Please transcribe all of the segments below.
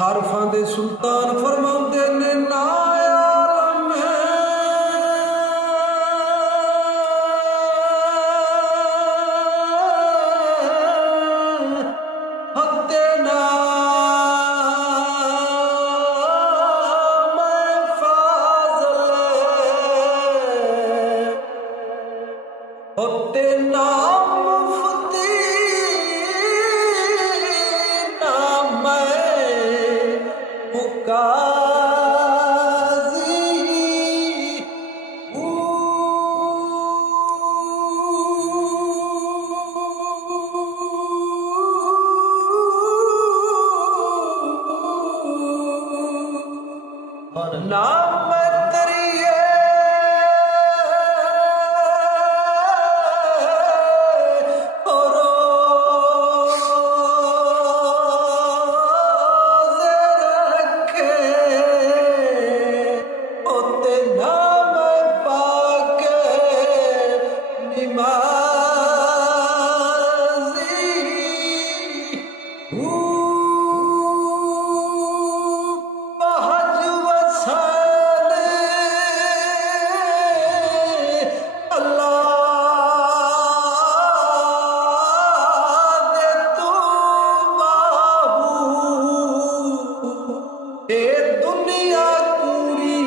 हरफां दे सुल्तान फरमाते ने ना आलम हत्ते ना मैं फाज़ल हत्ते ना नाम तेरिए रखे होते नाम पाके निमाजी दुनिया पूरी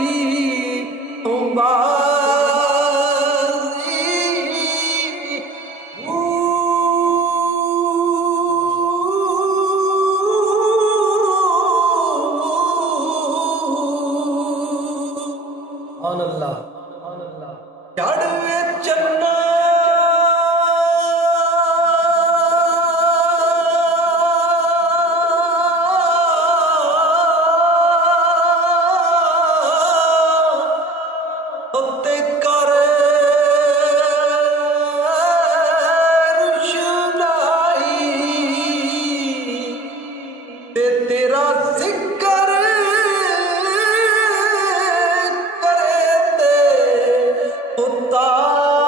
अल्लाह चढ़वे चन्ना होते कर रुशनाई ते तेरा जिक्र करे ते उतारे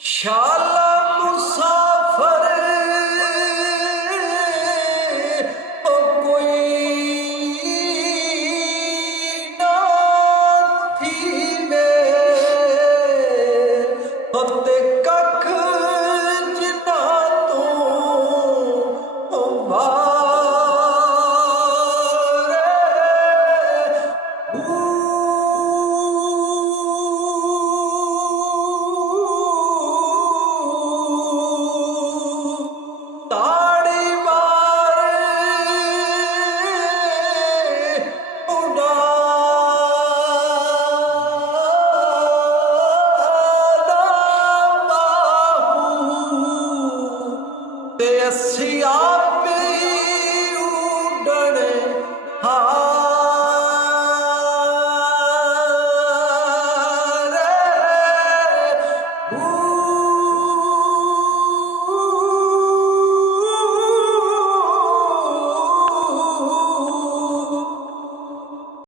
शाला मुसाफर ओ कोई ना थी होते कख जिना तू सिया पे उड़ने हाँ